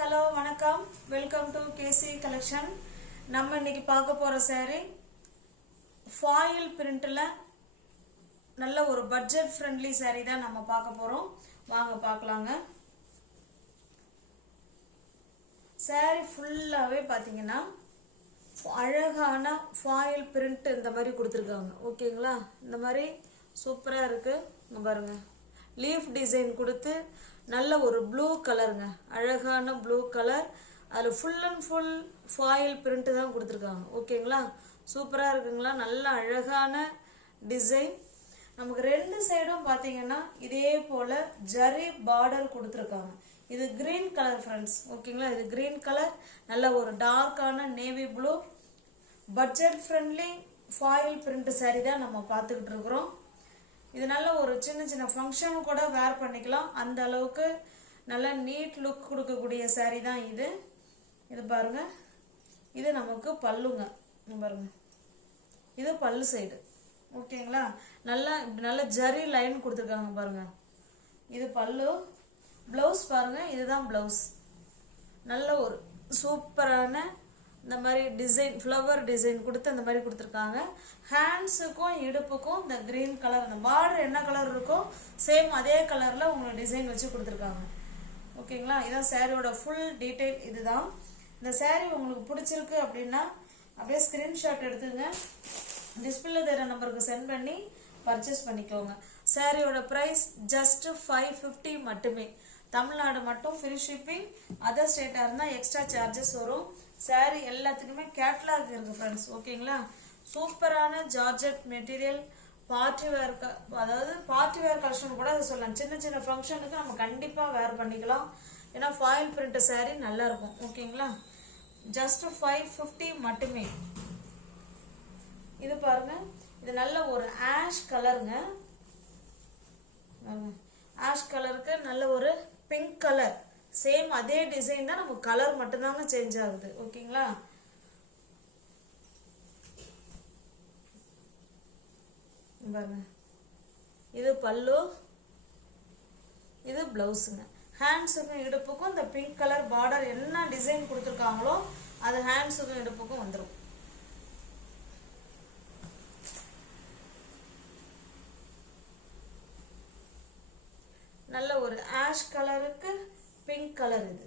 hello, வணக்கம். Welcome to KC collection. நம்ம இன்னைக்கு பார்க்க போற saree foil printல நல்ல ஒரு budget friendly saree தான் நம்ம பார்க்க போறோம். வாங்க பார்க்கலாங்க. saree ஃபுல்லாவே பாத்தீங்கன்னா அழகான foil print இந்த மாதிரி கொடுத்திருக்காங்க. ஓகேங்களா? இந்த மாதிரி சூப்பரா இருக்கு. இங்க பாருங்க. லீஃப் டிசைன் கொடுத்து நல்ல ஒரு ப்ளூ கலருங்க, அழகான ப்ளூ கலர். அதில் full and full foil print தான் கொடுத்துருக்காங்க. ஓகேங்களா? சூப்பராக இருக்குங்களா? நல்ல அழகான டிசைன். நமக்கு ரெண்டு சைடும் பார்த்தீங்கன்னா இதே போல் ஜரி பார்டர் கொடுத்துருக்காங்க. இது கிரீன் கலர் ஃப்ரெண்ட்ஸ். ஓகேங்களா? இது கிரீன் கலர், நல்ல ஒரு டார்க்கான navy blue budget friendly foil print sari தான் நம்ம பார்த்துக்கிட்டு இருக்கிறோம். இது நல்ல ஒரு சின்ன சின்ன ஃபங்க்ஷன் கூட வேர் பண்ணிக்கலாம். அந்த அளவுக்கு நல்ல நீட் லுக் கொடுக்கக்கூடிய சாரீ தான் இது. இது பாருங்க, இது நமக்கு பல்லுங்க. பாருங்க, இது பல்லு சைடு. ஓகேங்களா? நல்ல ஜரி லைன் கொடுத்துருக்காங்க பாருங்க. இது பல்லு. பிளவுஸ் பாருங்க, இதுதான் பிளவுஸ். நல்ல ஒரு சூப்பரான இந்த மாதிரி டிசைன், ஃப்ளவர் டிசைன் கொடுத்து அந்த மாதிரி கொடுத்துருக்காங்க. ஹேண்ட்ஸுக்கும் இடுப்புக்கும் இந்த கிரீன் கலர், அந்த பார்டர் என்ன கலர் இருக்கோ சேம் அதே கலரில் உங்களுக்கு டிசைன் வச்சு கொடுத்துருக்காங்க. ஓகேங்களா? இதான் சாரியோட ஃபுல் டீட்டெயில். இதுதான். இந்த சாரி உங்களுக்கு பிடிச்சிருக்கு அப்படின்னா அப்படியே ஸ்க்ரீன்ஷாட் எடுத்துங்க, டிஸ்பிளே தர நம்பருக்கு சென்ட் பண்ணி பர்ச்சேஸ் பண்ணிக்கோங்க. சாரியோட ப்ரைஸ் ஜஸ்ட் 550 மட்டுமே. தமிழ்நாடு மட்டும் ஃப்ரீ ஷிப்பிங். அதர் ஸ்டேட்டாக இருந்தால் எக்ஸ்ட்ரா சார்ஜஸ் வரும். சாரி எல்லாத்துக்குமே கேட்லாக் இருக்கு ஃப்ரெண்ட்ஸ். ஓகேங்களா? சூப்பரான ஜார்ஜெட் மெட்டீரியல். பார்ட்டி வேர், அதாவது பார்ட்டி வேர் கலெக்ஷன் கூட அதை சொல்லலாம். சின்ன சின்ன ஃபங்க்ஷனுக்கு நம்ம கண்டிப்பாக வேர் பண்ணிக்கலாம். ஏன்னா ஃபாயில் பிரிண்ட் சாரி நல்லா இருக்கும். ஓகேங்களா? ஜஸ்ட் 550 மட்டுமே. இது பாருங்க, இது நல்ல ஒரு ஆஷ் கலருங்க. ஆஷ் கலருக்கு நல்ல ஒரு பிங்க் கலர், சேம் அதே டிசைன் தான், நமக்கு கலர் மட்டும்தாங்க சேஞ்ச் ஆகுது. ஓகேங்களா? பாருங்க, இது பல்லு, இது பிளவுஸுங்க. ஹேண்ட்ஸுக்கும் இடுப்புக்கும் இந்த பிங்க் கலர் பார்டர் என்ன டிசைன் கொடுத்துருக்காங்களோ அது ஹேண்ட்ஸுக்கும் இடுப்புக்கும் வந்துடும். நல்ல ஒரு ஆஷ் கலருக்கு பிங்க் கலர். இது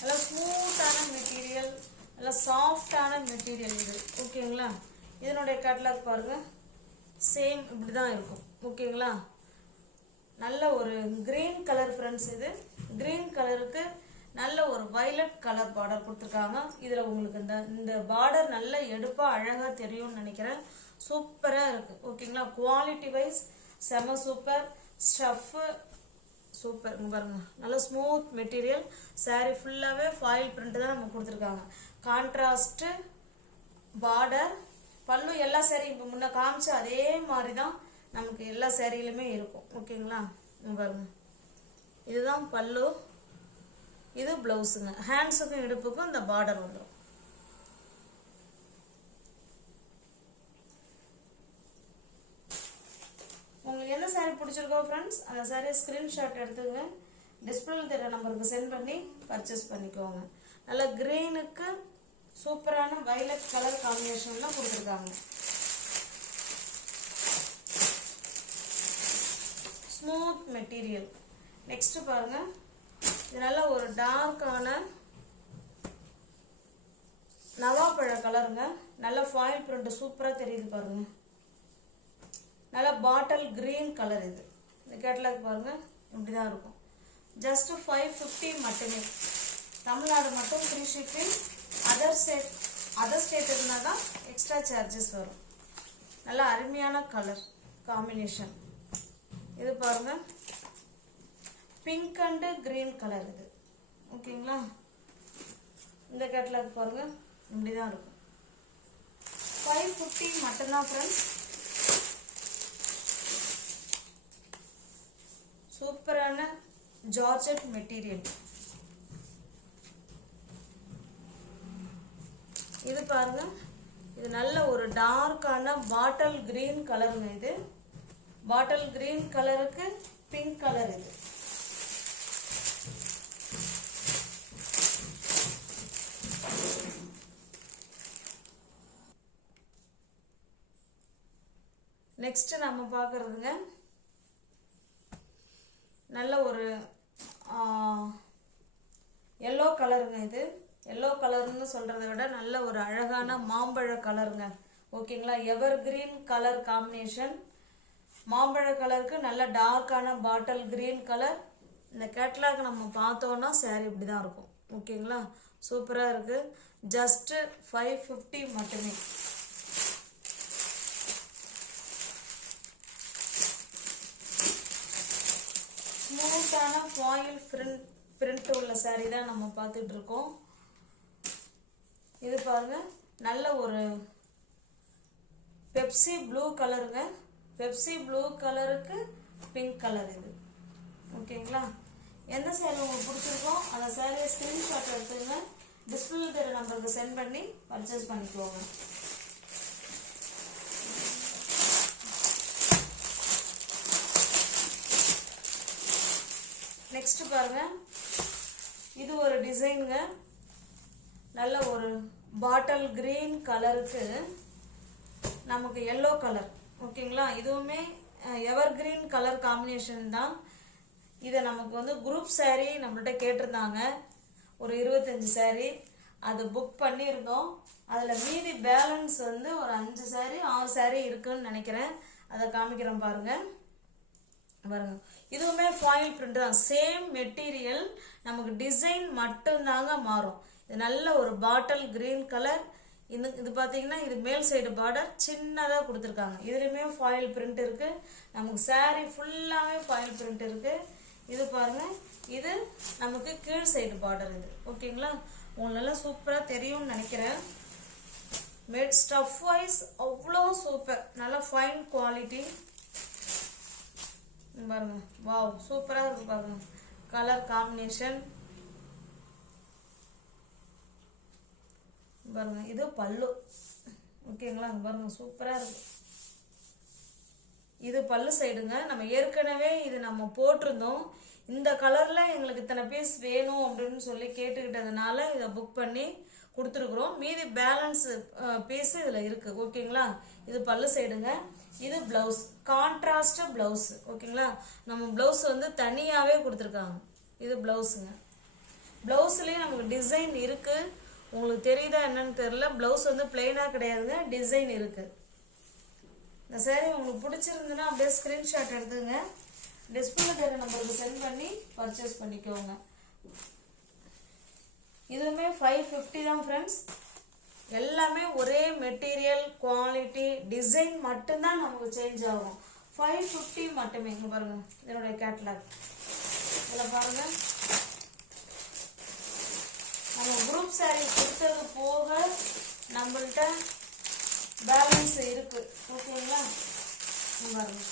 நல்ல ஸ்மூத்தான மெட்டீரியல், நல்ல சாஃப்டான மெட்டீரியல் இது. ஓகேங்களா? இதனுடைய கேட்லாக் பாருங்க, சேம் இப்படிதான் இருக்கும். ஓகேங்களா? நல்ல ஒரு கிரீன் கலர் ஃப்ரெண்ட்ஸ். இது கிரீன் கலருக்கு நல்ல ஒரு வயலட் கலர் பார்டர் கொடுத்துருக்காங்க. இதுல உங்களுக்கு இந்த பார்டர் நல்ல எடுப்பா அழகா தெரியும்னு நினைக்கிறேன். சூப்பரா இருக்கு. ஓகேங்களா? குவாலிட்டி வைஸ் செம சூப்பர். Stuff super. பாருங்க, நல்ல ஸ்மூத் மெட்டீரியல். சாரி ஃபுல்லாவே ஃபாயில் பிரிண்ட் தான் நம்ம கொடுத்துருக்காங்க. Contrast border. பல்லு எல்லா சாரி இப்போ முன்ன காமிச்ச அதே மாதிரி தான் நமக்கு எல்லா சாரியிலுமே இருக்கும். ஓகேங்களா? பாருங்க, இதுதான் பல்லு, இது பிளவுஸுங்க. ஹேண்ட்ஸுக்கும் இடுப்புக்கும் இந்த பார்டர் வந்துடும். உங்களுக்கு எந்த சாரி பிடிச்சிருக்கோ ஃப்ரெண்ட்ஸ், அந்த சாரியை ஸ்கிரீன்ஷாட் எடுத்துங்க, டிஸ்பிளே தர நம்பருக்கு சென்ட் பண்ணி பர்ச்சேஸ் பண்ணிக்கோங்க. நல்ல கிரீனுக்கு சூப்பரான வயலட் கலர் காம்பினேஷன்ல கொடுத்துருக்காங்க. Smooth material. நெக்ஸ்ட் பாருங்க, இது நல்ல ஒரு டார்க்கான நவாப்பழ கலருங்க. நல்ல ஃபாயில் பிரிண்ட் சூப்பரா தெரியுது பாருங்க. நல்ல பாட்டில் கிரீன் கலர். இது இந்த கேட்லாக் பாருங்க, இப்படிதான் இருக்கும். ஜஸ்ட் 550 மட்டுமே. தமிழ்நாடு மட்டும் ஃப்ரீ ஷிப்பிங். அதர் ஸ்டேட் இருந்தால் தான் எக்ஸ்ட்ரா சார்ஜஸ் வரும். நல்ல அருமையான கலர் காம்பினேஷன். இது பாருங்க, பிங்க் அண்ட் கிரீன் கலர். இது ஓகேங்களா? இந்த கேட்லாக் பாருங்க, இப்படிதான் இருக்கும். 550 மட்டும்தான் ஃப்ரெண்ட்ஸ். சூப்பரான ஜார்ஜெட் மெட்டீரியல். இது பாருங்க, இது நல்ல ஒரு டார்க்கான பாட்டில் கிரீன் கலருங்க. இது பாட்டில் கிரீன் கலருக்கு பிங்க் கலர் இது. நெக்ஸ்ட் நம்ம பார்க்கறதுங்க நல்ல ஒரு எல்லோ கலருங்க. இது எல்லோ கலர்னு சொல்றதை விட நல்ல ஒரு அழகான மாம்பழ கலருங்க. ஓகேங்களா, எவர் கிரீன் கலர் காம்பினேஷன். மாம்பழ கலருக்கு நல்ல டார்க்கான பாட்டில் கிரீன் கலர். இந்த கேட்லாக் நம்ம பார்த்தோம்னா சாரி இப்படி தான் இருக்கும். ஓகேங்களா, சூப்பராக இருக்கு. ஜஸ்ட் 550 மட்டுமே. ஸ்மூத்தான ஃபாயில் பிரிண்ட் உள்ள சாரி தான் நம்ம பார்த்துட்டு இருக்கோம். இது பாருங்க நல்ல ஒரு பெப்சி ப்ளூ கலருங்க. பெப்சி ப்ளூ கலருக்கு பிங்க் கலர் இது. ஓகேங்களா, எந்த சேரீ உங்களுக்கு பிடிச்சிருக்கோ அந்த சேரீயை ஸ்கிரீன்ஷாட் எடுத்துங்க. டிஸ்பிளேல தெரிய நம்பருக்கு சென்ட் பண்ணி பர்ச்சேஸ் பண்ணிக்கோங்க. நெக்ஸ்ட் பாருங்க, இது ஒரு டிசைனுங்க. நல்ல ஒரு பாட்டில் கிரீன் கலருக்கு நமக்கு எல்லோ கலர். ஓகேங்களா, இதுவுமே எவர் கிரீன் கலர் காம்பினேஷன் தான். இதை நமக்கு வந்து குரூப் சாரீ நம்மள்ட்ட கேட்டிருந்தாங்க ஒரு 25 சாரீ. அது புக் பண்ணியிருந்தோம். அதில் மீதி பேலன்ஸ் வந்து ஒரு 5 சாரீ 6 சாரீ இருக்குன்னு நினைக்கிறேன். அதை காமிக்கிறேன் பாருங்க. பாருங்க, இதுவுமே ஃபாயில் பிரிண்ட் தான். சேம் மெட்டீரியல், நமக்கு டிசைன் மட்டும்தாங்க மாறும். இது நல்ல ஒரு பாட்டில் கிரீன் கலர். இது பார்த்தீங்கன்னா இது மேல் சைடு பார்டர் சின்னதாக கொடுத்துருக்காங்க. இதுலையுமே ஃபாயில் பிரிண்ட் இருக்கு. நமக்கு சாரீ ஃபுல்லாகவே ஃபாயில் பிரிண்ட் இருக்கு. இது பாருங்க, இது நமக்கு கீழ் சைடு பார்டர் இது. ஓகேங்களா, உங்களுக்கு நல்லா சூப்பராக தெரியும்னு நினைக்கிறேன். மேட் ஸ்டஃப் வைஸ் அவ்வளோ சூப்பர், நல்லா ஃபைன் குவாலிட்டி பாருங்க. வாவ், சூப்பராக இருக்கு பாருங்க கலர் காம்பினேஷன் பாருங்க. இது பல்லு. ஓகேங்களா, பாருங்க சூப்பராக இருக்கு. இது பல்லு சைடுங்க. நம்ம ஏற்கனவே இது நம்ம போட்டிருந்தோம். இந்த கலர்ல எங்களுக்கு இத்தனை பீஸ் வேணும் அப்படின்னு சொல்லி கேட்டுக்கிட்டதுனால இதை புக் பண்ணி கொடுத்துருக்குறோம். மீதி பேலன்ஸ் பீஸ் இதில் இருக்கு. ஓகேங்களா, இது பல்லு சைடுங்க. இது பிளவுஸ், கான்ட்ராஸ்ட் பிளவுஸ். ஓகேங்களா, நம்ம பிளவுஸ் வந்து தனியாகவே கொடுத்துருக்காங்க. இது பிளவுஸுங்க. பிளவுஸ்லேயும் நமக்கு டிசைன் இருக்கு. உங்களுக்கு தெரியுதா என்னன்னு தெரியல. பிளவுஸ் வந்து பிளெயினாக கிடையாதுங்க, டிசைன் இருக்கு. இந்த சாரீ உங்களுக்கு பிடிச்சிருந்துன்னா அப்படியே ஸ்கிரீன்ஷாட் எடுத்துங்க. டிஸ்பிளே தெரிய நம்பருக்கு சென்ட் பண்ணி பர்ச்சேஸ் பண்ணிக்கோங்க. இதுவுமே 550 தான் ஃப்ரெண்ட்ஸ். எல்லாமே ஒரே மெட்டீரியல், குவாலிட்டி, டிசைன் மட்டும்தான் நமக்கு சேஞ்ச் ஆகும். 550 மட்டுமே. இங்க பாருங்க, இதனுடைய கேட்லாக். இதில் பாருங்க, நம்ம குரூப் சாரீ கொடுத்தது போக நம்மள்கிட்ட பேலன்ஸ் இருக்கு. ஓகேங்களா, பாருங்க.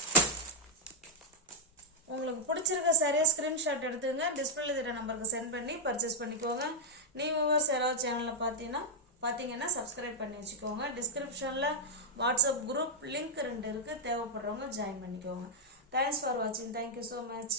உங்களுக்கு பிடிச்சிருக்க சாரியை ஸ்கிரீன்ஷாட் எடுத்துங்க. டிஸ்பிளேல இருக்கிற நம்பருக்கு சென்ட் பண்ணி பர்ச்சேஸ் பண்ணிக்கோங்க. நீங்க யாராவது சேனலில் பார்த்தீங்கன்னா சப்ஸ்கிரைப் பண்ணி வச்சுக்கோங்க. டிஸ்கிரிப்ஷனில் வாட்ஸ்அப் குரூப் லிங்க் 2 இருக்கு. தேவைப்படுறவங்க ஜாயின் பண்ணிக்கோங்க. தேங்க்ஸ் ஃபார் வாட்சிங். Thank you so much.